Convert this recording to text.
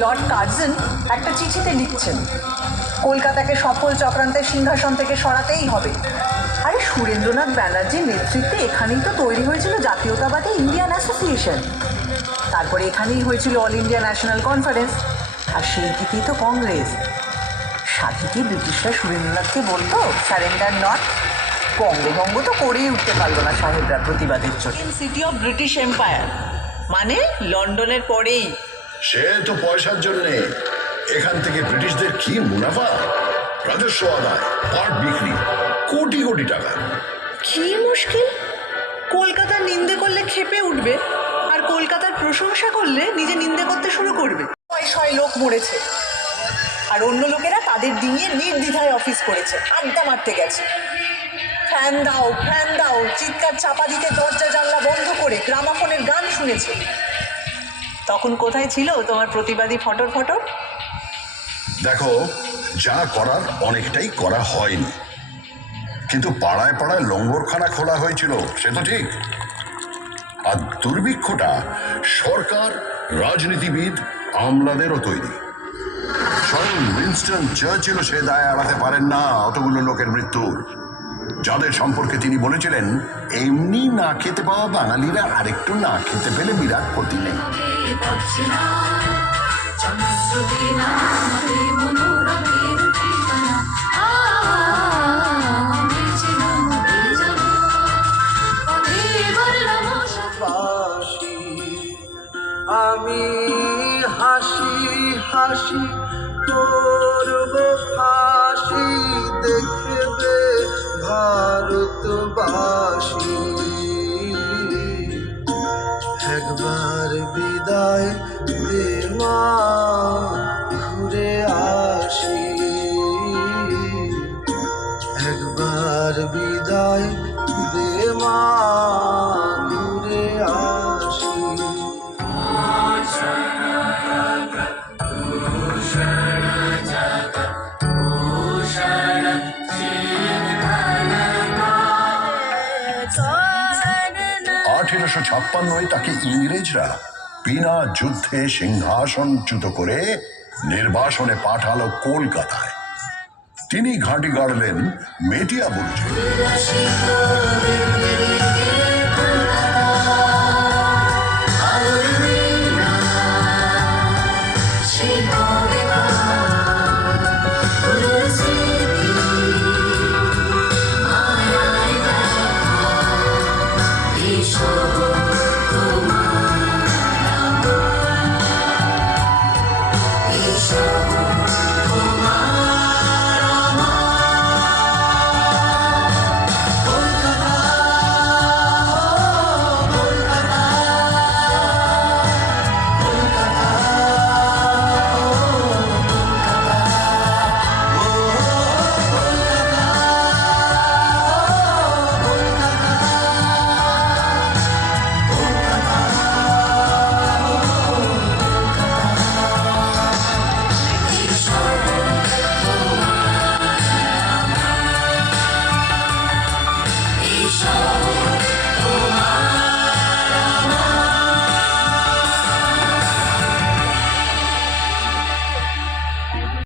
Lord Curzon একটা চিঠিতে লিখছেন, কলকাতাকে সফল চক্রান্তের সিংহাসন থেকে সরাতেই হবে। আরে সুরেন্দ্রনাথ ব্যানার্জির নেতৃত্বে এখানেই তো তৈরি হয়েছিল জাতীয়তাবাদী ইন্ডিয়ান অ্যাসোসিয়েশন, তারপরে এখানেই হয়েছিল অল ইন্ডিয়া ন্যাশনাল কনফারেন্স, আর সেই থেকেই তো কংগ্রেস। সাথে কি ব্রিটিশরা সুরেন্দ্রনাথকে বলতো সারেন্ডার নট? বঙ্গভঙ্গ তো করেই উঠতে পারলো না সাহেবরা প্রতিবাদের জন্য। সিটি অফ ব্রিটিশ এম্পায়ার মানে লন্ডনের পরেই। সে তো পয়সার জন্যে। এখান থেকে ব্রিটিশদের কি মুনাফা, রাজস্ব আদায়, পাট বিক্রি, কোটি কোটি টাকা। কি মুশকিল, কলকাতার নিন্দে করলে ক্ষেপে উঠবে, আর কলকাতার প্রশংসা করলে নিজে নিন্দে করতে শুরু করবে। শয় লোক মরেছে, আর অন্য লোকেরা তাদের ডিঙিয়ে নির্দ্বিধায় অফিস করেছে, আড্ডা মারতে গেছে। ফ্যান দাও ফ্যান দাও চিৎকার চাপা দিতে দরজা জানলা বন্ধ করে গ্রামাফোনের গান শুনেছে। তখন কোথায় ছিল তোমার প্রতিবাদী ফটর ফটর? দেখো, যা করার অনেকটাই করা হয়নি, কিন্তু পাড়ায় পাড়ায় লঙ্গরখানা খোলা হয়েছিল, সে তো ঠিক। আর দুর্ভিক্ষটা সরকার, রাজনীতিবিদ, আমলাদেরও তৈরি। স্বয়ং উইনস্টন চার্চিলও সে দায় এড়াতে পারেন না অতগুলো লোকের মৃত্যুর, যাদের সম্পর্কে তিনি বলেছিলেন, এমনি না খেতে পাওয়া বাঙালিরা আরেকটু না খেতে পেলে বিরাট ক্ষতি নেই। আমি হাসি হাসি করব ফাঁসি, দেখবে ভারতবাসী। একবার বিদায় দে মা, ঘুরে আসি। একবার বিদায় দে মা, ঘুরে আসি। আঠেরোশো 1856 তাকে ইংরেজরা বিনা যুদ্ধে সিংহাসনচ্যুত করে নির্বাসনে পাঠালো কলকাতায়। তিনি ঘাঁটি গাড়লেন মেটিয়াবুরুজে।